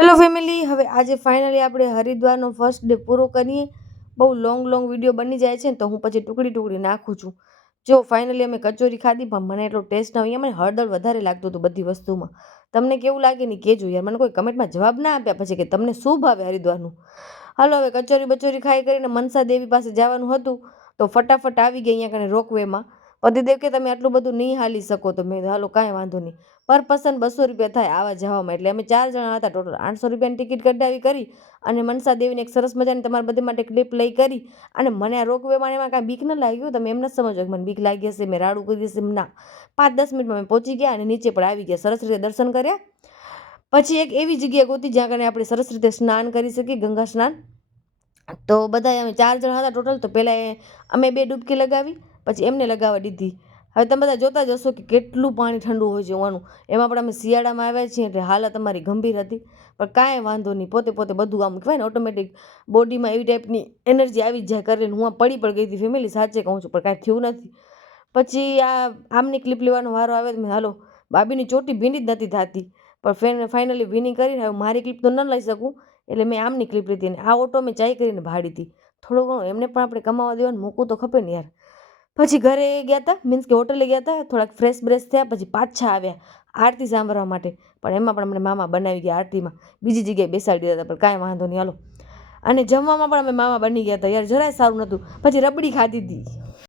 Hello family, હવે આજે finally આપણે હરિદ્વારનો ફર્સ્ટ ડે પૂરો કરીએ. બહુ લોંગ વિડીયો બની જાય છે ને તો હું પછી ટુકડી નાખું છું. જો ફાઇનલી અમે કચોરી ખાધી, પણ મને એટલો ટેસ્ટ ન હોય. મને હળદર વધારે લાગતું હતું બધી વસ્તુમાં. તમને કેવું લાગે ને કહેજો યાર. મને કોઈ કમેન્ટમાં જવાબ ના આપ્યા પછી કે તમને શું ભાવે હરિદ્વારનું. હાલો હવે કચોરી ખાઈ કરીને મનસા દેવી પાસે જવાનું હતું તો ફટાફટ આવી ગઈ અહીંયા કને રોકવેમાં. પતિદેવ કે તમે આટલું બધું નહીં હાલી શકો, તો મેં હાલો કાંઈ વાંધો નહીં. પર પર્સન 200 રૂપિયા થાય આવા જવામાં, એટલે અમે 4 જણા હતા. ટોટલ 800 રૂપિયાની ટિકિટ કઢાવી કરી અને મનસા દેવીને એક સરસ મજાની તમારા બધા માટે ક્લિપ લઈ કરી. અને મને આ રોકવેમાં એમાં કાંઈ બીક ન લાગ્યું. તમે એમ ન સમજો કે મને બીક લાગી હશે, મેં રાડું કરી હશે. ના, 5-10 મિનિટમાં અમે પહોંચી ગયા અને નીચે પણ આવી ગયા. સરસ રીતે દર્શન કર્યા. પછી એક એવી જગ્યા ગોતી જ્યાં કને આપણે સરસ રીતે સ્નાન કરી શકીએ, ગંગા સ્નાન. તો બધા અમે 4 જણા હતા ટોટલ. તો પહેલાં અમે 2 ડૂબકી લગાવી, પછી એમને લગાવવા દીધી. હવે તમે બધા જોતા જ હશો કે કેટલું પાણી ઠંડુ હોય છે ઓનું. એમાં પણ અમે શિયાળામાં આવ્યા છીએ એટલે હાલત અમારી ગંભીર હતી. પણ કાંઈ વાંધો નહીં, પોતે બધું આમ કહેવાય ને ઓટોમેટિક બોડીમાં એવી ટાઈપની એનર્જી આવી જ જાય કરીને. હું પડી પણ ગઈ હતી ફેમિલી, સાચે કહું છું, પણ કાંઈ થયું નથી. પછી આમની ક્લિપ લેવાનો વારો આવે તો મેં હાલો, બાબીની ચોટી ભીની જ નથી થતી, પણ ફાઇનલી ભીની કરીને હવે મારી ક્લિપ તો ન લઈ શકું એટલે મેં આમની ક્લિપ લીધી. અને આ ઓટો મેં ચાઈ કરીને ભાડી હતી. થોડું ઘણું એમને પણ આપણે કમાવા દેવાનું મૂકવું તો ખપે ને યાર. પછી ઘરે ગયા હતા, મીન્સ કે હોટલે ગયા હતા, થોડાક ફ્રેશ થયા. પછી પાછા આવ્યા આરતી સાંભળવા માટે. પણ એમાં પણ અમને મામા બનાવી ગયા આરતીમાં. બીજી જગ્યાએ બેસાડી દીધા હતા, પણ કાંઈ વાંધો નહીં હાલો. અને જમવામાં પણ અમે મામા બની ગયા હતા યાર, જરાય સારું નહોતું. પછી રબડી ખાધી હતી.